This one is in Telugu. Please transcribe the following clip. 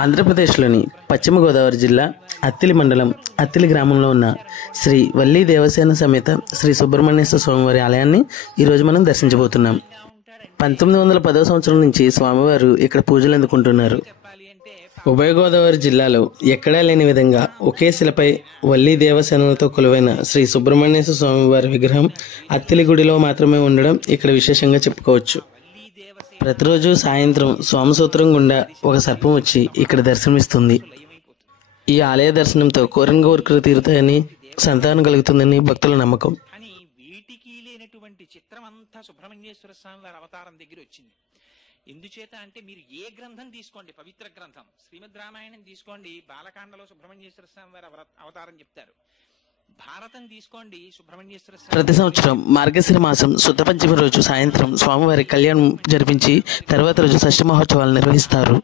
ఆంధ్రప్రదేశ్లోని పశ్చిమ గోదావరి జిల్లా అత్తిలి మండలం అత్తిలి గ్రామంలో ఉన్న శ్రీ వల్లీ దేవసేన సమేత శ్రీ సుబ్రహ్మణ్యేశ్వర స్వామివారి ఆలయాన్ని ఈరోజు మనం దర్శించబోతున్నాం. 1910వ సంవత్సరం నుంచి స్వామివారు ఇక్కడ పూజలు అందుకుంటున్నారు. ఉభయ గోదావరి జిల్లాలో ఎక్కడా లేని విధంగా ఒకే శిలపై వల్లీ దేవసేనలతో కొలువైన శ్రీ సుబ్రహ్మణ్యేశ్వర స్వామివారి విగ్రహం అత్తిలి గుడిలో మాత్రమే ఉండడం ఇక్కడ విశేషంగా చెప్పుకోవచ్చు. ప్రతిరోజు సాయంత్రం సోమసూత్రం గుండా ఒక సర్పం వచ్చి ఇక్కడ దర్శనమిస్తుంది. ఈ ఆలయ దర్శనంతో కోరిన కోరికలు తీరుతాయని, సంతానం కలుగుతుందని భక్తుల నమ్మకం. కానీ వీటికి లేనటువంటి చిత్రం అంతా సుబ్రహ్మణ్యేశ్వర స్వామి వారి అవతారం దగ్గర వచ్చింది. ఎందుచేత అంటే మీరు ఏ గ్రంథం తీసుకోండి, పవిత్ర గ్రంథం శ్రీమద్ రామాయణం తీసుకోండి, బాలకాండలో సుబ్రహ్మణ్యేశ్వర స్వామి వారి అవతారం చెప్తారు. భారతం తీసుకోండి, సుబ్రహ్మణ్యేశ్వర స్వామి. ప్రతి సంవత్సరం మార్గశిర మాసం శుద్ధ పంచమి రోజు సాయంత్రం స్వామివారి కళ్యాణం జరిపించి తర్వాత రోజు షష్ఠి మహోత్సవాలు నిర్వహిస్తారు.